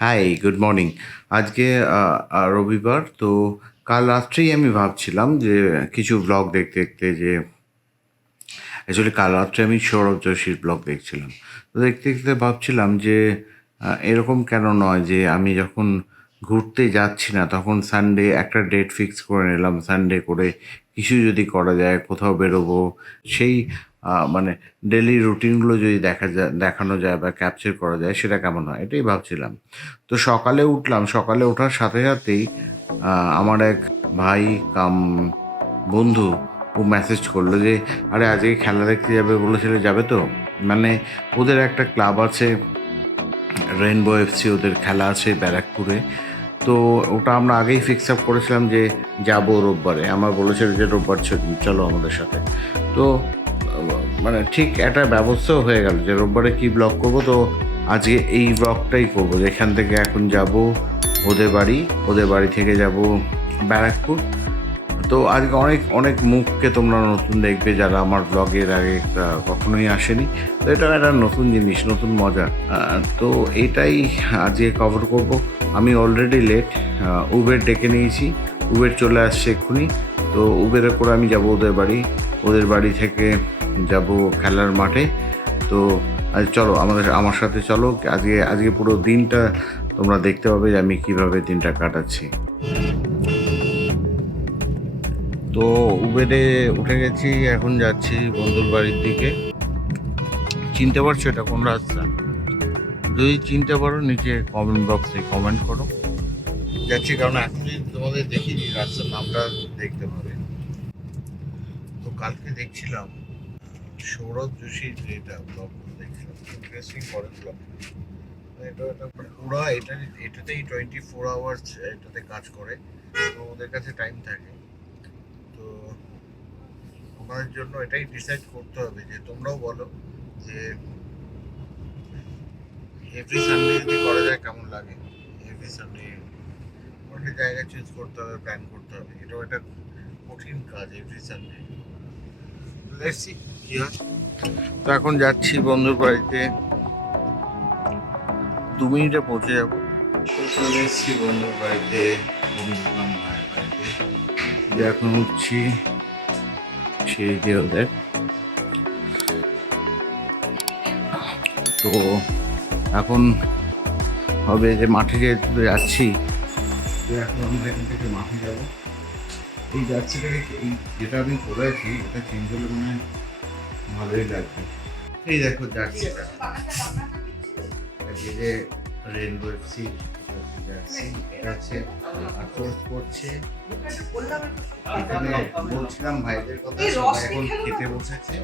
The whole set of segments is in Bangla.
High, good morning. আজকে রবিবার তো কাল রাত্রেই আমি ভাবছিলাম যে কিছু ব্লগ দেখতে দেখতে যে অ্যাকচুয়ালি কাল রাত্রে আমি সৌরভ যোশীর ব্লগ দেখছিলাম। তো দেখতে দেখতে ভাবছিলাম যে এরকম কেন নয় যে আমি যখন ঘুরতে যাচ্ছি না তখন সানডে একটা ডেট ফিক্স করে নিলাম, সানডে করে কিছু যদি করা যায়, কোথাও বেরোবো, সেই মানে ডেলি রুটিনগুলো যদি দেখানো যায় বা ক্যাপচার করা যায় সেটা কেমন হয়, এটাই ভাবছিলাম। তো সকালে উঠলাম, সকালে ওঠার সাথে সাথেই আমার এক ভাই কাম বন্ধু ও মেসেজ করলো যে আরে আজকে খেলা দেখতে যাবে বলেছিল, যাবে তো? মানে ওদের একটা ক্লাব আছে, রেইনবো এফসি, ওদের খেলা আছে ব্যারাকপুরে। তো ওটা আমরা আগেই ফিক্স আপ করেছিলাম যে যাব রোববারে। আমার বলেছিল যে রোববার চলো আমাদের সাথে। তো মানে ঠিক একটা ব্যবস্থাও হয়ে গেল যে রোববারে কি ব্লগ করব। তো আজকে এই ব্লগটাই করবো, যেখান থেকে এখন যাব ওদের বাড়ি থেকে যাব ব্যারাকপুর। তো আজকে অনেক অনেক মুখকে তোমরা নতুন দেখবে যারা আমার ব্লগের আগে কখনোই আসেনি। তো এটা একটা নতুন জিনিস, নতুন মজা। তো এটাই আজকে কভার করব। আমি অলরেডি লেট, উবের ডেকে নিয়েছি, উবের চলে আসছে এক্ষুনি। তো উবেরে করে আমি যাব ওদের বাড়ি থেকে যাব খেলার মাঠে। তো আজ চলো আমার সাথে চলো, আজকে পুরো দিনটা তোমরা দেখতে পাবে যে আমি কীভাবে দিনটা কাটাচ্ছি। তো উবেরে উঠে গেছি, এখন যাচ্ছি বন্ধুর বাড়ির দিকে। চিনতে পারছো এটা কোন রাস্তা? যদি চিনতে পারো নিচে কমেন্ট বক্সে কমেন্ট করো। যাচ্ছি কারণ এখন যদি তোমাদের দেখিনি রাস্তার নামটা দেখতে পাবে। তো কালকে দেখছিলাম সৌরভ যোশীর যেটা ব্লগ দেখছিলাম, ইন্টারেস্টিং করে ব্লগ। এটা একটা পুরা এটাতেই 24 আওয়ার্স এটাতে কাজ করে, তো ওদের কাছে টাইম থাকে। তো তোমাদের জন্য এটাই ডিসাইড করতে হবে যে তোমরাও বলো যে এভরি সানডে যদি করা যায় কেমন লাগে। এভরি সানডে একটা জায়গা চুজ করতে হবে, প্ল্যান করতে হবে, এটাও একটা কঠিন কাজ এভরি সানডে। দেখছি কি হয়। তো এখন যাচ্ছি বন্ধুর বাড়িতে, 2 মিনিটে পৌঁছে যাবো। তো চলে এসেছি বন্ধুর বাড়িতে, ভাইয়ের বাড়িতে। যে এখন উঠছি সেই যে ওদের। তো এখন হবে যে মাঠে যেহেতু যাচ্ছি, তো এখন আমরা এখান থেকে মাঠে যাবো। এই জার্সিটাকে যেটা আমি করেছি এটা চেঞ্জ হলে মনে হয় ভালোই লাগবে। এই দেখো জার্সিটা, যে রেইনবো এফসি জার্সি, এটা হচ্ছে আফসোস করছে। এখানে বলছিলাম ভাইদের কথা, সবাই এখন খেতে বসেছে।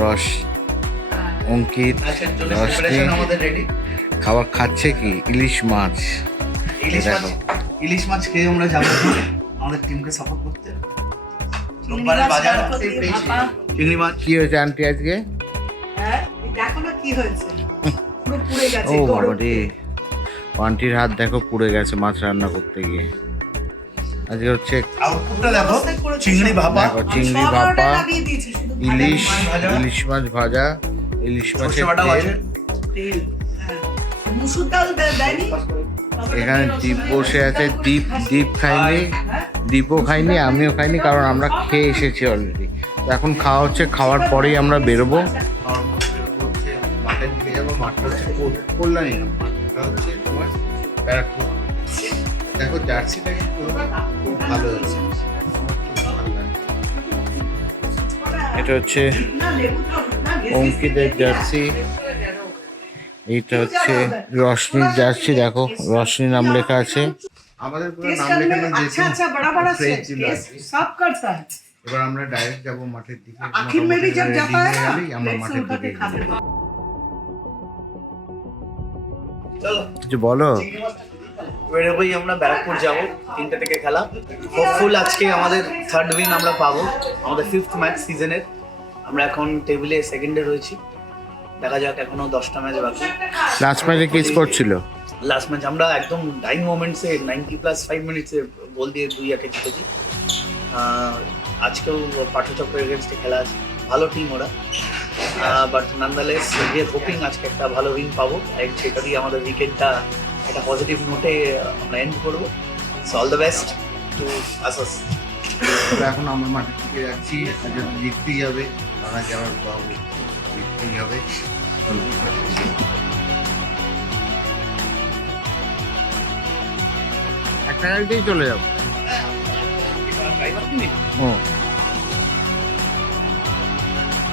রস, অঙ্কিত, খাবার খাচ্ছে কি ইলিশ মাছ। ইলিশ মাছ খেয়ে আমরা যাবো আমাদের টিমকে সাপোর্ট করতে। চিংড়ি মাছ কি হয়েছে আন্টি আজকে? দেখো না কি হয়েছে, পুরো পুড়ে গেছে। ও বাবা রে, আন্টির হাত দেখো পুড়ে গেছে মাছ রান্না করতে গিয়ে। আজকে হচ্ছে চিংড়ি ভাপা, ইলিশ মাছ ভাজা, ইলিশ মাছের তেল, মুসুর ডাল দেয়নি। এখানে দীপ বসে আছে, দীপ খাইনি, দীপও খাইনি, আমিও খাইনি, কারণ আমরা খেয়ে এসেছি অলরেডি। তো এখন খাওয়া হচ্ছে, খাওয়ার পরেই আমরা বেরোবো। মাঠের দিকে যাবো, মাঠটা হচ্ছে কল্যাণী, মাঠটা হচ্ছে তোমার ব্যারাকপুর। দেখো জার্সিটা কিন্তু খুব ভালো হয়েছে, এটা হচ্ছে অঙ্কিতের জার্সি, এইটা হচ্ছে রশনির জার্সি। দেখো রশনি নাম লেখা আছে, আমাদের পুরো নাম লেখানো। আচ্ছা আচ্ছা, বড় বড় সে সব করতা है। এবার আমরা ডাইরেক্ট যাব মাঠের দিকে। आखिर में भी जब जाता है ना আমরা মাঠের দিকে খাবো। চলো কিছু বলো। বেরোবই, আমরা ব্যারাকপুর যাবো 3টে থেকে খেলা। হোপফুল আজকে আমাদের 3rd উইন আমরা পাবো, আমাদের 5th ম্যাচ সিজনের। আমরা এখন টেবিলে সেকেন্ডে রয়েছি, দেখা যাক, এখনো 10টা ম্যাচ বাকি। লাস্ট ম্যাচে কি স্কোর ছিল? লাস্ট ম্যাচ আমরা একদম ডাইং মোমেন্টসে 90+5 মিনিটসে গোল দিয়ে 2-1 জিতেছি। আজকেও পাঠচক্র এগেনস্টে খেলা আছে, ভালো টিম ওরা। বাট নানদালেস উই আর হোপিং আজকে একটা ভালো উইন পাবো, এক সেটা দিয়ে আমাদের উইকেন্ডটা একটা পজিটিভ নোটে আমরা এন্ড করবো। So all the best to us. এখন আমরা মাঠের দিকে যাচ্ছি, যদি জিততেই হবে তারা যাওয়ার বাবু জিততেই হবে। একটা গাড়িতেই চলে যাবো।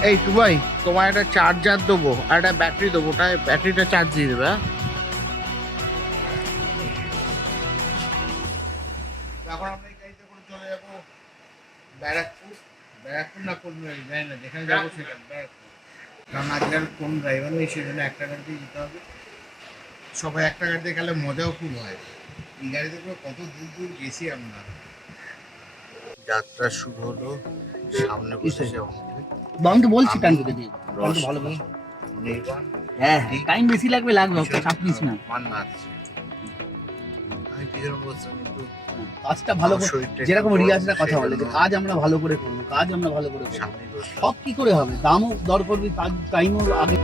এই টু ভাই, তোমার একটা চার্জার দেবো আর একটা ব্যাটারি দেবো, ওটায় ব্যাটারিটা চার্জ দিয়ে দেবে। এখন আমরা এই গাড়িতে করে চলে যাবো ব্যারাকপুর। ব্যারাকপুর না কোন জানি না, যেখানে যাবো সেখানে ব্যারাকপুর। কারণ আজকে আর কোন ড্রাইভার নেই, সেই জন্য একটা গাড়িতেই যেতে হবে। সবাই একটা গাড়িতে গেলে মজাও খুব হয়। এই গাড়িতে করে কত দূর দূর গেছি আমরা। যাত্রা শুরু হলো, সামনে বসেছে আমি তো বলছি টাইম থেকে দিই রস ভালো নির্বাণ হ্যাঁ টাইম বেশি লাগবে অত চাপ নিস না মান নাচছে। আমি পিছনে বলছিলাম কিন্তু কাজটা ভালো করে, শরীরটা যেরকম একটু রিয়াজরা কথা সেই বলে যে জন্য কাজ আমরা ভালো করে করবো, কাজ আমরা ভালো করে করবো। সামনেই বসলাম। সব কি করে হবে, দামও দর করবি, কাজ টাইমও আগে।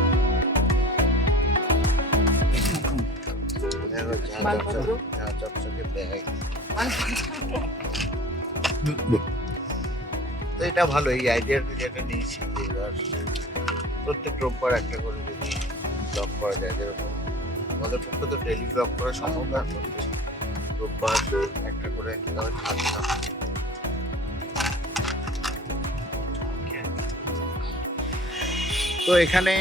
দেখো যা চকচকে ব্যাগ। তো এটা ভালো, এই আইডিয়াটা যেটা নিয়েছি, এবার প্রত্যেক রোববার একটা করে যদি ব্লগ করা যায়, যেরকম আমাদের পক্ষে তো ডেলি ব্লগ করা সম্ভব না, প্রত্যেক রোববার একটা করে তাহলে থাকতাম। তো এখানে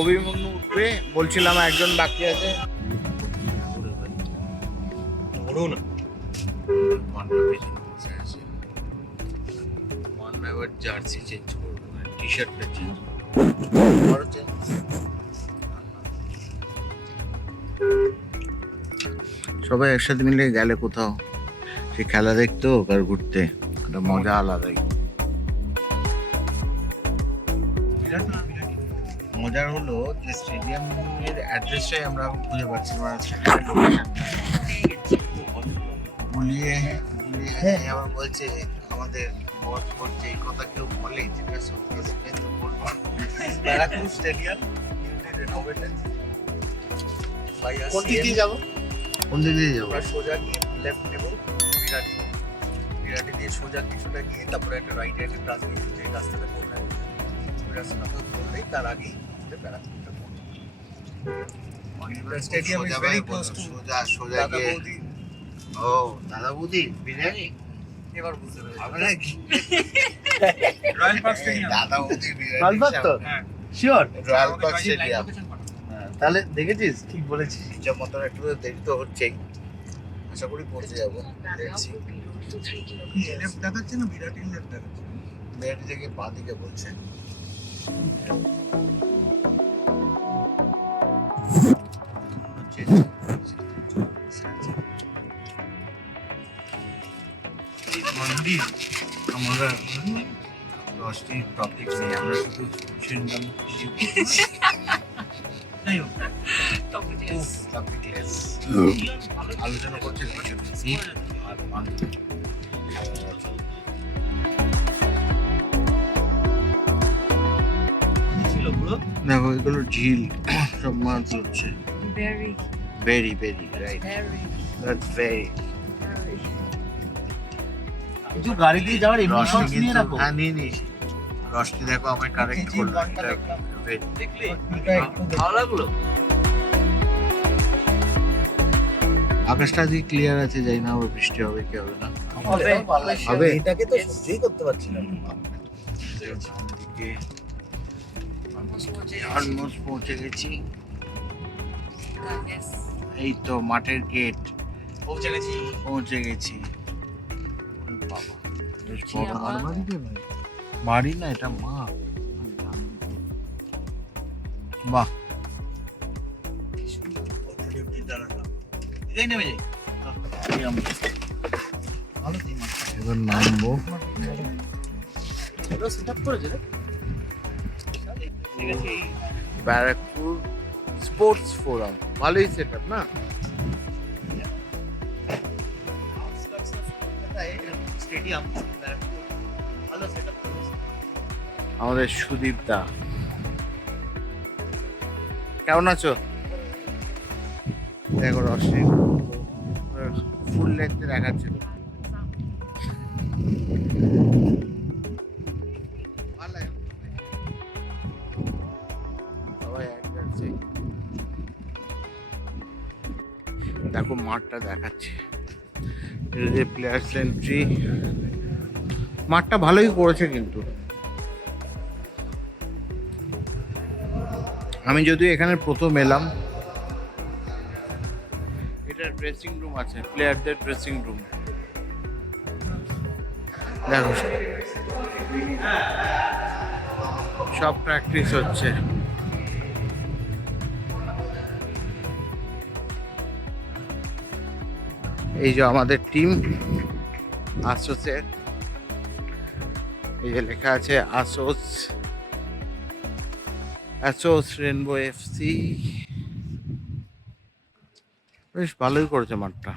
অভিমন্যু উঠবে বলছিলাম, একজন বাকি আছে। এবার জার্সি চেঞ্জ করবো, টি শার্টটা চেঞ্জ করবো। সবাই একসাথে মিলে গেলে কোথাও সে খেলা দেখতে হোক আর ঘুরতে, একটা মজা আলাদাই। মজার হলো যে স্টেডিয়ামের অ্যাড্রেসটাই আমরা এখন খুঁজে পাচ্ছি না, গুলিয়ে আবার বলছে আমাদের বস বলছে এই কথা কেউ বলে, যেটা সত্যি সেটাই তো বলবো। Barrackpore stadium renovated. কোন দিক দিয়ে যাবো? কোন দিক দিয়ে যাবো? আমরা সোজা গিয়ে লেফট নেবো, বিরাটি দিয়ে সোজা কিছুটা গিয়ে তারপরে একটা রাইট একটা টার্ন নিয়ে যে রাস্তাটা কোথায় ওই রাস্তাটা আমরা ধরলেই তার আগেই আমাদের ব্যারাকপুরটা পড়বে। Stadium is very close two সোজা সোজা দাদা গিয়ে। বৌদি। ও দাদা বৌদি বিরিয়ানি এবার বুঝতে পেরেছি। আমরা কি রয়্যাল পার্ক স্টেডিয়াম। দাদা বৌদি রয়্যাল পার্ক তো? হ্যাঁ শিওর? Royal park stadium. তাহলে দেখেছিস, ঠিক বলেছিস। নিজের মতন একটু দেরি তো হচ্ছেই, আশা করি পৌঁছে যাবো। দেখছি লেফট দেখাচ্ছে না বিরাটি লেফট দেখাচ্ছে? বিরিয়ানি থেকে বাঁ দিকে বলছে। মন্দির আমরা 10টি টপিক নেই, আমরা শুধু শুনলাম আলোচনা করছে আর মানুষ। দেখো এগুলো ঝিল, সব মাছ হচ্ছে। Very, very very right, very, that's very. কিছু গাড়ি দিয়ে যাওয়ার এমনি রশনি শর্টস নিয়ে কিন্তু রাখো। হ্যাঁ নিয়ে নিয়েছি। রশনি দেখো আমার কারেক্ট করলো, এটা very দেখলি ভালো লাগলো। আকাশটা আজকে ক্লিয়ার আছে, যাই না আবার বৃষ্টি হবে কি হবে না। হবে হবে। এটাকে তো সহ্যই করতে পারছি না। অলমোস্ট পৌঁছে গেছি। এই তো মাঠের গেট পৌঁছে গেছি। পৌঁছে গেছি। ওরে বাবা, বেশ বড় বাড়ি তো নয়। বাড়ি না, এটা মা। বাহ, এই নেমে যাই। এবার নামবো। এটা সেটআপ করেছে রে। ঠিক আছে। ব্যারাকপুর স্পোর্টস ফোরাম, ভালোই সেট আপ না? স্টেডিয়াম ভালো সেটআপ করেছে। আমাদের সুদীপ দা কেমন আছো? দেখো রশ্মি ফুল লেন্থে দেখাচ্ছিল। সবাই এক যাচ্ছে। দেখো মাঠটা দেখাচ্ছে, এটা যে প্লেয়ার্স এন্ট্রি, মাঠটা ভালোই করেছে কিন্তু। আমি যদিও এখানে প্রথম এলাম। এটা ড্রেসিং রুম আছে, প্লেয়ারদের ড্রেসিং রুম। দেখো সব প্র্যাকটিস হচ্ছে। এই যে আমাদের টিম আসোসের, এই যে লেখা আছে আসোস, অ্যাসোস রেনবো এফসি। বেশ ভালোই করেছে মাঠটা।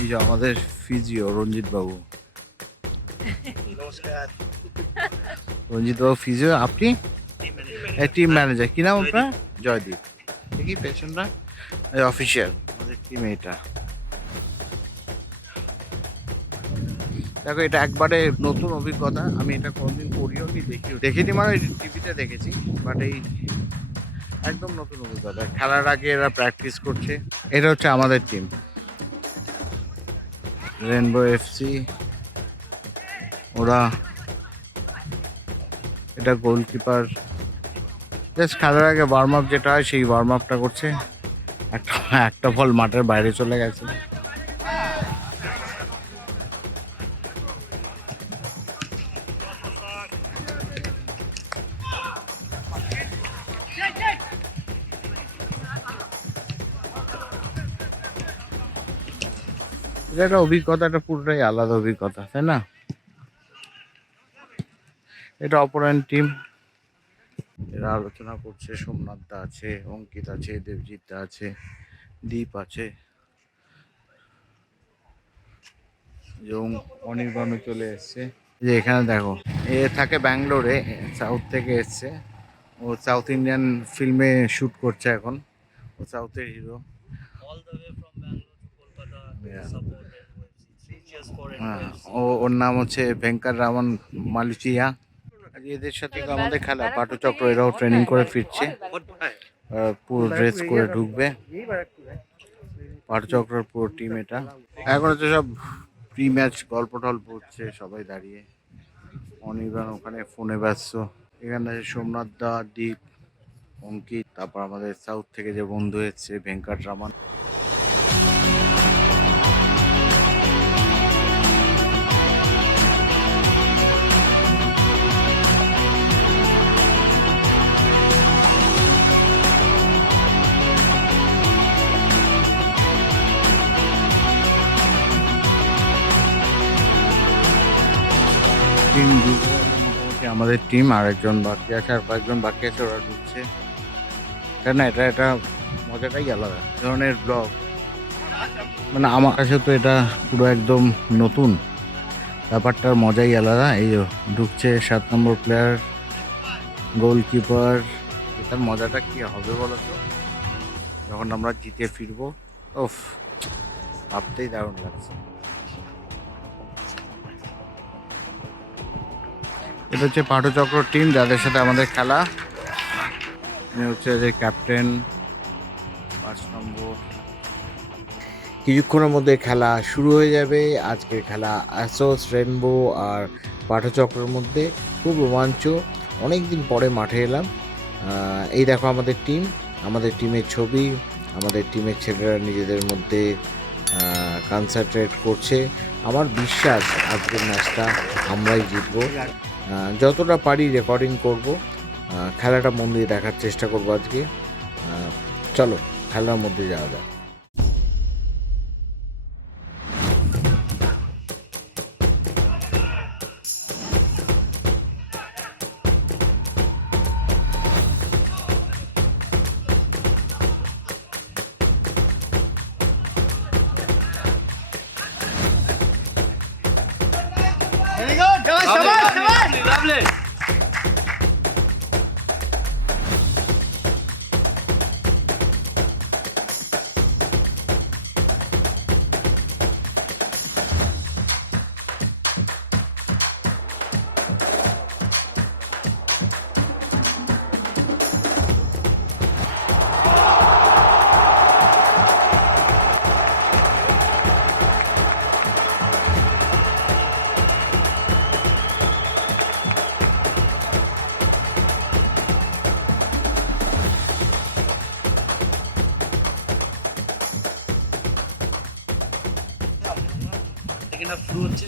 এই যে আমাদের ফিজিও রঞ্জিত বাবু। রঞ্জিত বাবু ফিজিও, আপনি টিম ম্যানেজার। কি নাম আপনার? জয়দীপ। দেখি পেছনটা অফিসিয়াল আমাদের টিম। এটা দেখো, এটা একবারে নতুন অভিজ্ঞতা। আমি এটা কোনোদিন করিও নি, দেখিনি মানে টিভিতে দেখেছি, বাট এই একদম নতুন অভিজ্ঞতা। খেলার আগে এরা প্র্যাকটিস করছে। এটা হচ্ছে আমাদের টিম রেনবো এফসি। ওরা, এটা গোলকিপার জাস্ট খেলার আগে ওয়ার্ম আপ যেটা হয় সেই ওয়ার্ম আপটা করছে। একটা বল মাঠের বাইরে চলে গেছে। এটা একটা অভিজ্ঞতাটা পুরোটাই আলাদা অভিজ্ঞতা, তাই না? এটা অপরায়ণ টিম, এরা আলোচনা করছে। সোমনাথ দা আছে, অঙ্কিত আছে, দেবজিৎ দা আছে, দীপ আছে, এবং অনির্বাণ চলে এসছে। যে এখানে দেখো, এ থাকে ব্যাঙ্গালোরে, সাউথ থেকে এসছে। ও সাউথ ইন্ডিয়ান ফিল্মে শ্যুট করছে এখন। ও সাউথের হিরো। হ্যাঁ, ওর নাম হচ্ছে ভেঙ্কট রামন মালুচিয়া। এদের সাথে আমাদের খেলা পাটচক্র, এরাও ট্রেনিং করে ফিরছে। পুরো ড্রেস করে ঢুকবে। পাটচক্রের পুরো টিম এটা। এখন হচ্ছে সব প্রি ম্যাচ গল্প টল্প হচ্ছে, সবাই দাঁড়িয়ে। অনির্বাণ ওখানে ফোনে ব্যস্ত। এখানে আছে সোমনাথ দা, দীপ, অঙ্কিত, তারপর আমাদের সাউথ থেকে যে বন্ধু এসছে ভেঙ্কট রামন। টিম মোটামুটি আমাদের টিম, আর একজন বাকি আছে, আর কয়েকজন বাকি আছে, ওরা ঢুকছে। না, এটা মজাটাই আলাদা ধরনের ব্লগ। মানে আমার কাছে তো এটা পুরো একদম নতুন, ব্যাপারটার মজাই আলাদা। এই ঢুকছে 7 নম্বর প্লেয়ার, গোলকিপার। এটার মজাটা কি হবে বলো তো, যখন আমরা জিতে ফিরবো। ওফ, ভাবতেই দারুণ লাগছে। এটা হচ্ছে পাটচক্র টিম, যাদের সাথে আমাদের খেলা। হচ্ছে যে ক্যাপ্টেন 5 নম্বর। কিছুক্ষণের মধ্যে খেলা শুরু হয়ে যাবে। আজকের খেলা অ্যাসোস রেনবো আর পাটচক্রের মধ্যে। খুব রোমাঞ্চ, অনেক দিন পরে মাঠে এলাম। এই দেখো আমাদের টিম, আমাদের টিমের ছবি। আমাদের টিমের ছেলেরা নিজেদের মধ্যে কনসেন্ট্রেট করছে। আমার বিশ্বাস আজকের ম্যাচটা আমরাই জিতবো। যতটা পারি রেকর্ডিং করব, খেলাটা মন দিয়ে দেখার চেষ্টা করবো আজকে। চলো খেলার মধ্যে যাওয়া যাক। সেকেন্ড হাফ শুরু হচ্ছে,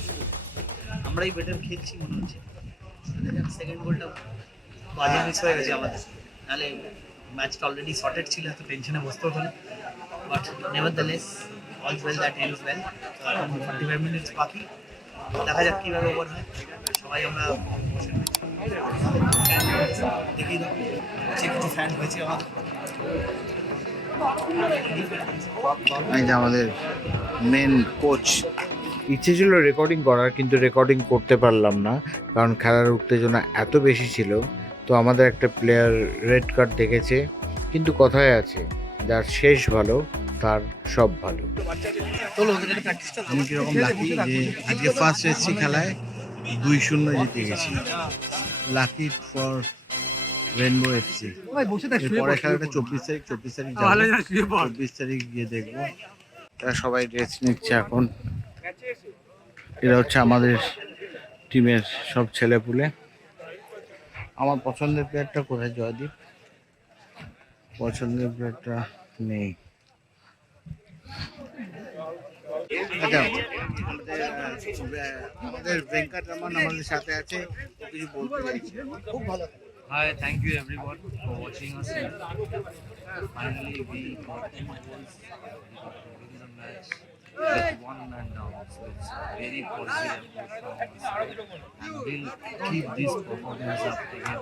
আমরাই বেটার খেলছি মনে হচ্ছে। সেকেন্ড গোলটা বাজে মিস হয়ে গেছে আমাদের, নাহলে ম্যাচটা অলরেডি সর্টেড ছিল, এত টেনশনে বসতে হতো না। But never the less, all well that ends well. 45 minutes বাকি, দেখা যাক কীভাবে ওভার হয়। সবাই আমরা দেখি কিছু ফ্যান হয়েছে আমাদের। এই যে আমাদের মেন কোচ। ইচ্ছে ছিল রেকর্ডিং করার, কিন্তু রেকর্ডিং করতে পারলাম না, কারণ খেলার উত্তেজনা এত বেশি ছিল। তো আমাদের একটা প্লেয়ার রেড কার্ড দেখেছে, কিন্তু কথায় আছে, যার শেষ ভালো তার সব ভালো। আমি কিরকম লাকি যে আজকে ফার্স্ট এসেছি খেলায়, 2-0 জিতে গেছি। Lucky for rainbow FC. পরে খেলাটা 24 তারিখ 24 তারিখ গিয়ে দেখবো। এরা সবাই রেস্ট নিচ্ছে এখন। এরা হচ্ছে আমাদের টিমের সব ছেলেপুলে। আমার পছন্দের প্লেয়ারটা কোথায়? জয়দীপ। পছন্দের প্লেয়ারটা নেই। আচ্ছা, আমাদের ভেঙ্কটরমন আমাদের সাথে আছে, কিছু বলতে চাইছি। খুব ভালো। Hi, thank you everyone for watching us. Finally, we got 2 goals in the match with 1 man down. So it's very positive from us. And we'll keep this performance up again.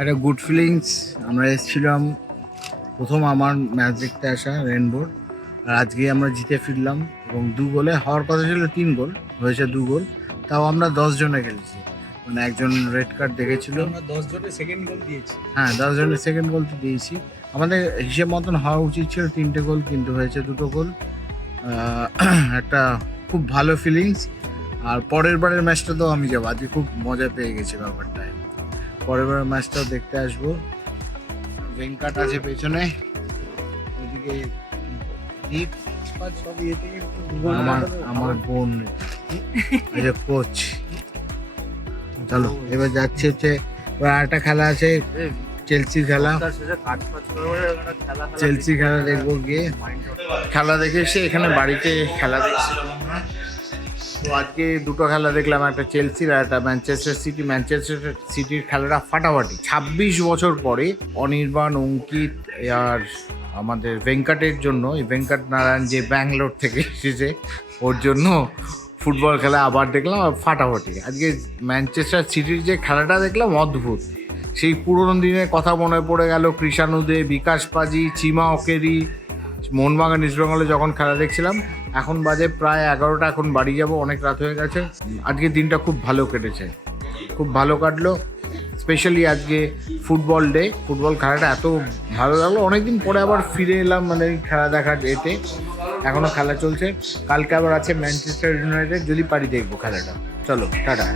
একটা গুড ফিলিংস। আমরা এসেছিলাম প্রথম আমার ম্যাচ দেখতে আসা রেনবোর, আর আজকে আমরা জিতে ফিরলাম। এবং 2 গোলে হওয়ার কথা ছিল, 3 গোল হয়েছে, 2 গোল। তাও আমরা 10 জনে খেলছি, মানে একজন রেড কার্ড দেখেছিল। আমরা 10 জনের সেকেন্ড গোল দিয়েছি। হ্যাঁ, 10 জনের সেকেন্ড গোল তো দিয়েছি। আমাদের হিসেব মতন হওয়া উচিত ছিল 3টে গোল, কিন্তু হয়েছে 2টো গোল। একটা খুব ভালো ফিলিংস। আর পরের বারের ম্যাচটা তো আমি যাবো, আজকে খুব মজা পেয়ে গেছি ব্যাপারটায়। পরের বারের ম্যাচটাও দেখতে আসবো। ভেঙ্কাট আছে পেছনে, ওইদিকে দীপ, আমার বোন, কোচ। চলো এবার যাচ্ছে হচ্ছে, এবার আরেকটা খেলা আছে, চেলসির খেলা। চেলসি খেলা দেখবো গিয়ে। খেলা দেখে এসে এখানে বাড়িতে খেলা দেখছিলাম আমরা। তো আজকে 2টো খেলা দেখলাম, একটা চেলসির আর একটা ম্যানচেস্টার সিটি। ম্যানচেস্টার সিটির খেলাটা ফাটাফাটি। 26 বছর পরে অনির্বাণ, অঙ্কিত আর আমাদের ভেঙ্কটের জন্য, এই ভেঙ্কট নারায়ণ যে ব্যাঙ্গালোর থেকে এসেছে, ওর জন্য ফুটবল খেলা আবার দেখলাম, আর ফাটাফাটি। আজকে ম্যানচেস্টার সিটির যে খেলাটা দেখলাম, অদ্ভুত। সেই পুরোনো দিনের কথা মনে পড়ে গেল। কৃষাণু দে, বিকাশ পাজি, চিমা অকেরি, মোহনবাগান ইস্ট বেঙ্গলে যখন খেলা দেখছিলাম। এখন বাজে প্রায় 11টা, এখন বাড়ি যাব, অনেক রাত হয়ে গেছে। আজকের দিনটা খুব ভালো কেটেছে, খুব ভালো কাটলো। স্পেশালি আজকে ফুটবল ডে, ফুটবল খেলাটা এত ভালো লাগলো। অনেকদিন পরে আবার ফিরে এলাম মানে খেলা দেখার এতে। এখনও খেলা চলছে। কালকে আবার আছে ম্যানচেস্টার ইউনাইটেড, যদি পারি দেখবো খেলাটা। চলো টাটা।